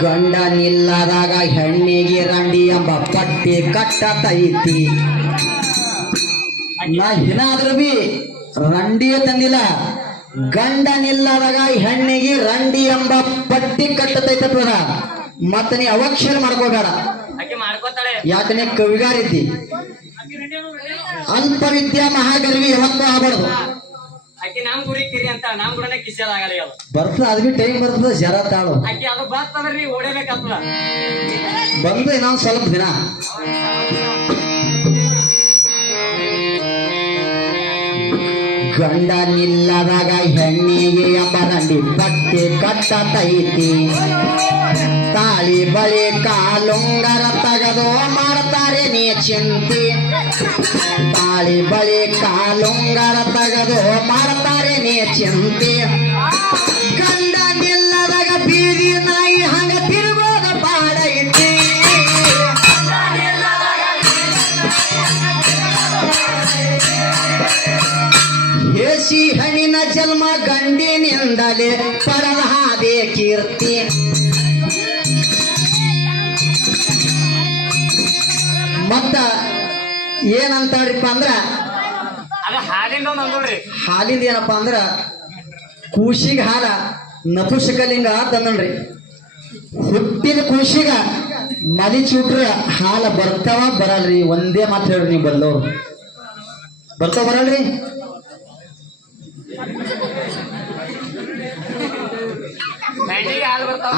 ಗಂಡನಿಲ್ಲದಾಗ ಹೆಣ್ಣಿಗೆ ರಂಡಿ ಎಂಬ ಪಟ್ಟಿ ಕಟ್ಟತೈತಿ. ನಾ ಏನಾದ್ರೂ ಬಿ ರಂಡಿಯ ತಂದಿಲ್ಲ. ಗಂಡನಿಲ್ಲದಾಗ ಹೆಣ್ಣಿಗೆ ರಂಡಿ ಎಂಬ ಪಟ್ಟಿ ಕಟ್ಟತೈತದ ಮತ್ತ ನೀ ಅವಕ್ಷರ ಮಾಡ್ಕೋಬೇಡ. ಕವಿಗಾರ ಐತಿ ನೀ ಅಲ್ಪ ವಿದ್ಯಾ ಮಹಾಗರ್ವಿ ಯಾವತ್ತೂ ಆಗ್ಬಾರ್ದು ಆಕೆ ನಮ್ ಗುರಿ ಕಿರಿ ಅಂತ ನಮ್ ಗುಡನೆ ಕಿಸಿಯಲ್ ಆಗಲ್ಲ ಅದು ಬರ್ತದ ಅದು ಬಿ ಟೈಮ್ ಬರ್ತದ ಜರ ತಾಳು ಆಕೆ ಅದು ಬರ್ತಂದ್ರೆ ನೀವು ಓಡೇಬೇಕಾಗ್ತದ ಬಂದು ಇನ್ನೊಂದ್ ಸ್ವಲ್ಪ ದಿನ. ಗಂಡ ನಿಲ್ಲದಾಗ ಹೆಣ್ಣಿಗೆ ಎಂಬ ಬಟ್ಟೆ ಕಟ್ಟ ತೈತಿ. ತಾಳಿ ಬಳಿ ಕಾಲುಂಗರ ತಗದು ನೀ ಚಿಂತೆ. ತಾಳಿ ಬಳಿ ಕಾಲುಂಗರ ತಗದು ಮಾಡ್ತಾರೆ ನೀ ಚಿಂತೆ. ಗಂಡ ನಿಲ್ಲದಾಗ ಬೀದಿ ನಾಯಿ ಹಂಗ ತಿರುಗೋದ ಪಾಡೈತಿ ಹೇಸಿ ಹಣ್ಣಿನ ಜನ್ಮ ಗಂಡಿನಿಂದಲೇ ಕೀರ್ತಿ. ಮತ್ತ ಏನಂತಾಳ್ರಿಪ್ಪ ಅಂದ್ರ ಅದು ಹಾಲಿಂದ ಏನಪ್ಪ ಅಂದ್ರ ಕೂಸಿಗೆ ಹಾಲ ನಪುಷಕಲಿಂಗ ತಂದನ್ರಿ ಹುಟ್ಟಿದ ಕೂಸಿಗ ಮಲಿ ಚೂಟ್ರ ಹಾಲ ಬರ್ತಾವ ಬರಲ್ರಿ. ಒಂದೇ ಮಾತು ಹೇಳ್ರಿ ನೀವು ಬಲ್ಲೋರು ಬರ್ತಾವ ಬರಲ್ರಿ?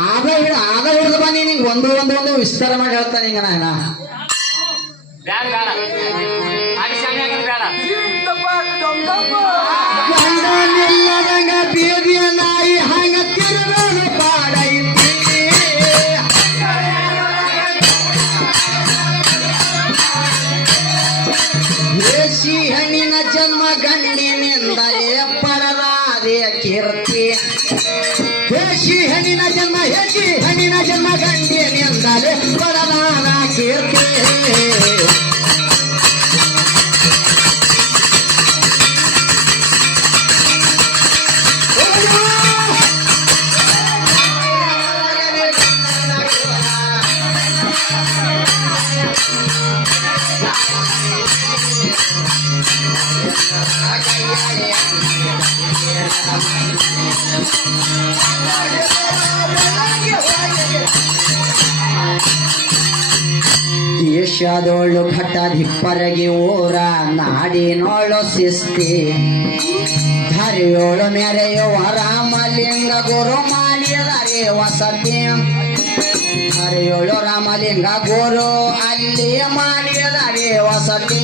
ಆದ ಹಿಡ ಆದ ಹಿಡಿದು ಬನ್ನಿ ನಿಂಗೆ ಒಂದು ಒಂದು ಒಂದು ವಿಸ್ತಾರ ಮಾಡಿ ಹೇಳ್ತಾನೆ ಹಿಂಗ ನಾ. ಬೇಡ ಶಾಣೆ ಬೇಡ. ನಿಲ್ಲದಂಗ ಬೀದಿಯ ನಾಯಿ ಹಂಗ ತಿರುಗೋದು ಪಾಡೈತಿ ದೇಶಿ ಹಣ್ಣಿನ ಜನ್ಮ ಗಂಡಿನಿಂದಲೇ ದೇಶದೋಳು ಘಟ್ಟದಿಪ್ಪರಗೆ ಓರ ನಾಡಿನೋಳು ಶಿಸ್ತಿ ಹರಿಯೋಳು ಮೆರೆಯುವ ರಾಮಲಿಂಗ ಗುರು ಮಾಡಿದರೆ ವಸತಿ. ಹರಿಯೋಳು ರಾಮಲಿಂಗ ಗುರು ಅಲ್ಲಿ ಮಾಡಿದರೆ ವಸತಿ.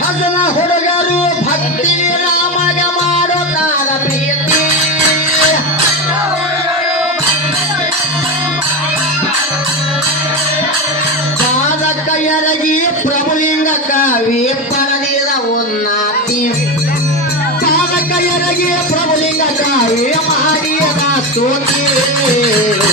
ಭಜನ ಹುಡುಗರು ಭಕ್ತಿ ರಾಮಗ ಮಾಡುತ್ತಾರ गे प्रभुलिंग कार्य मारिय ना सोने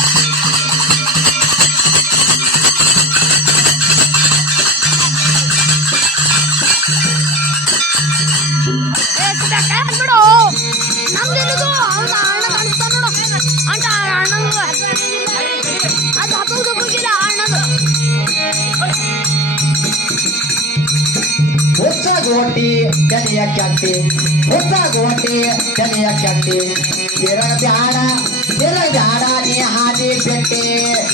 ಗೋಟಿ ಕಲಿಯ ಕಟ್ಟಿ. ಹೊಸ ಗೋಟಿ ಕಲಿಯ ಕಟ್ಟಿ. ತಿರಗ ಬ್ಯಾಡ ತಿರಗ ಬ್ಯಾಡ, ನೀ ಹಾದಿ ಬೆಟ್ಟಿ.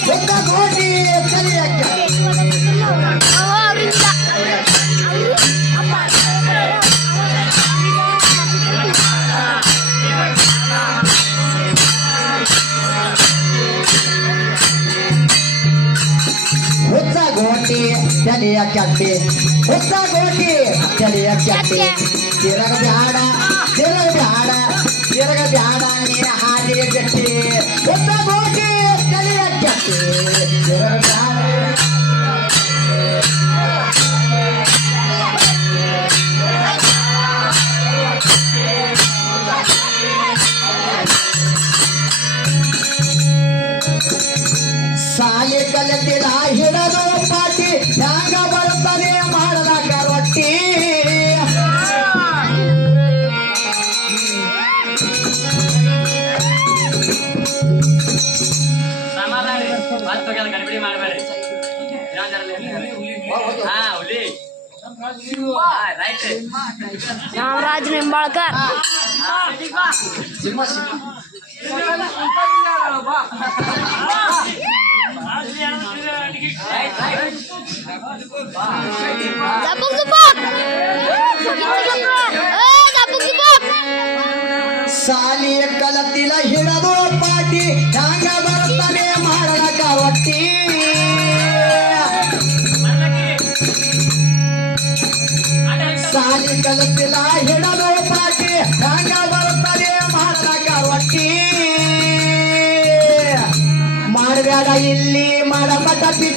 ಹೊಸ ಗೋಟಿ ಕಲಿಯ ಕಟ್ಟಿ ಹೊಸ ಗೋಟಿ ಚಳಿಯ ಕಟ್ಟಿ ತಿರಗ ಬ್ಯಾಡ ತಿರಗ ಬ್ಯಾಡ ತಿರಗ ಬ್ಯಾಡ ನೀ ಹಾದಿ ಬೆಟ್ಟಿ ಹೊಸ ಗೋಟಿ ಚಳಿಯ ಕಟ್ಟಿ ತಿರಗ ಬ್ಯಾಡ नवराज निंबाकर साली कल तीला हिड़ा दो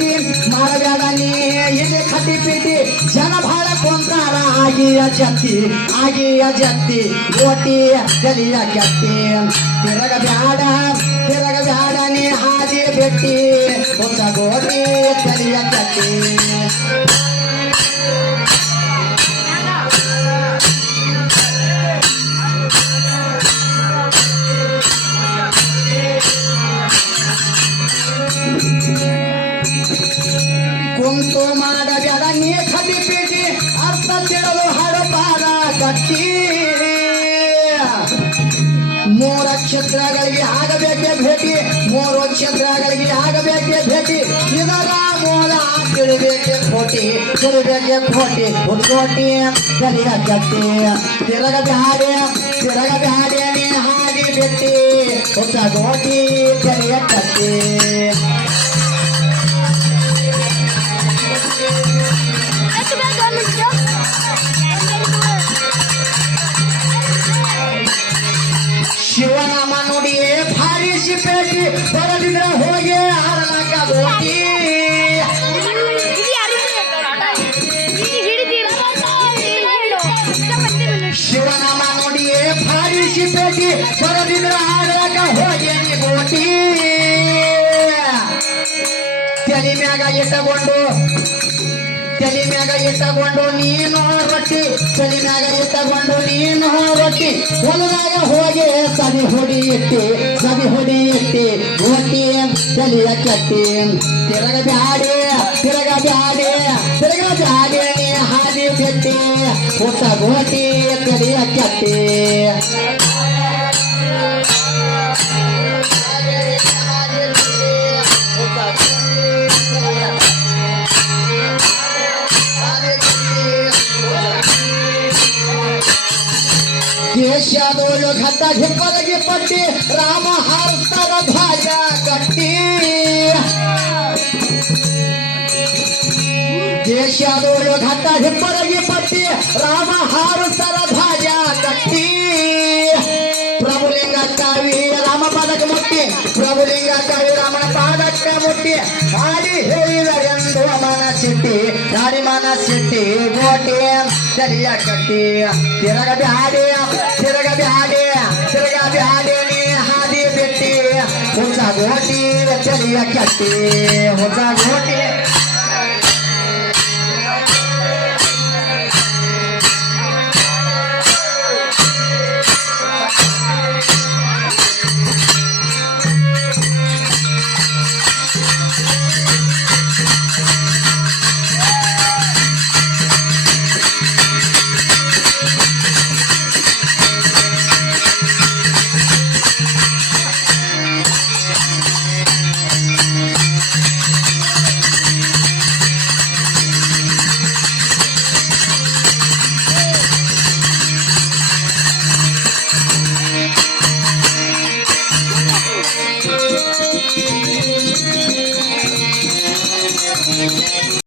ಪಿಟಿ ಮಾಡಬೇಡ ನೀ ಕಟ್ಟಿ ಪಿಟಿ ಜನ ಬಹಳ ಕೊಂತಾರ. ಆಗಿಯ ಜತ್ತಿ ಆಗಿಯ ಜತ್ತಿ, ಓಟಿ ಗಲಿಯ ಕೆತ್ತಿ. ತಿರಗ ಬ್ಯಾಡ ತಿರಗ ಬ್ಯಾಡ ನೀ ಹಾದಿ ಬೆಟ್ಟಿ, ಹೊಸ ಗೋಟಿ ಗಲಿಯ ಕೆತ್ತಿ. ಕ್ಷೇತ್ರಗಳಿಗೆ ಆಗಬೇಕೇ ಭೇಟಿ. ಮೂರು ಕ್ಷೇತ್ರಗಳಿಗೆ ಆಗಬೇಕೇ ಭೇಟಿ. ಇದರ ಮೂಲ ತಿಳಿಬೇಕೆ ಕೋಟಿ ತಿಳಿಬೇಕೆ ಕೋಟಿ. ಉದ್ಕೋಟಿ ಕಲಿಯ ಕಟ್ಟಿ ತಿರಗ ಬ್ಯಾಡೆ ತಿರಗ ಬ್ಯಾಡೆ ನೀ ಹಾಡಿ ಬೆಟ್ಟಿ. ಹೊಸ ಕೋಟಿ ಕಲಿಯ ಕಟ್ಟಿ ಇಟ್ಟಕೊಂಡು ತಲೆ ಮ್ಯಾಗ ಇಟ್ಟಕೊಂಡು ನೀನು ರೊಟ್ಟಿ ತಲೆ ಮ್ಯಾಗ ಇಟ್ಟಕೊಂಡು ನೀನು ರೊಟ್ಟಿ. ಹೊಲದಾಗ ಹೋಗಿ ಸವಿ ಹೊಡಿ ಇಟ್ಟಿ ಸದಿ ಹೊಡಿ ಇಟ್ಟಿ ರೊಟ್ಟಿ ತಲೆಯ ಕಟ್ಟಿ. ತಿರಗ ಬ್ಯಾಡಿ ತಿರಗ ಬ್ಯಾಡಿ ತಿರಗ ಬ್ಯಾಡಿ ಹಾದಿ ಬಿಟ್ಟಿ, ಹೊಸ ಗೋಟಿ ತಲೆಯ ಕಟ್ಟಿ. ದೇಶದೋಳು ಘಟ್ಟ ಹಿಪ್ಪರಗಿ ಪಟ್ಟಿ, ರಾಮ ಹಾರಿಸ್ತಾರ ಧ್ವಜ ಕಟ್ಟಿ. ಪ್ರಭುಲಿಂಗ ಕಾವಿ ರಾಮ ಪದಕ ಮುಟ್ಟಿ, ಪ್ರಭುಲಿಂಗ ಕಾವಿ ರಾಮನ ಪಾದಕ್ಕ ಮುಟ್ಟಿ. ಹಾಡಿ ಹೇಳಿದರೆಂದು ಮನ ಮನಸ್ಸಿಟ್ಟಿ, ದಾರಿ ಸಿಟ್ಟಿ ಗೋಟಿ ಸರಿಯ ಕಟ್ಟಿ. ತಿರಗ ಹಾಡಿ ತಿರಗ ಹಾಡಿ ತಿರಗ ಹಾಡಿ ಹಾದಿ ಬಿಟ್ಟಿ. ಹೊಸ ಗೋಟಿ ಸರಿಯ ಕಟ್ಟಿ, ಹೊಸ ಗೋಟಿ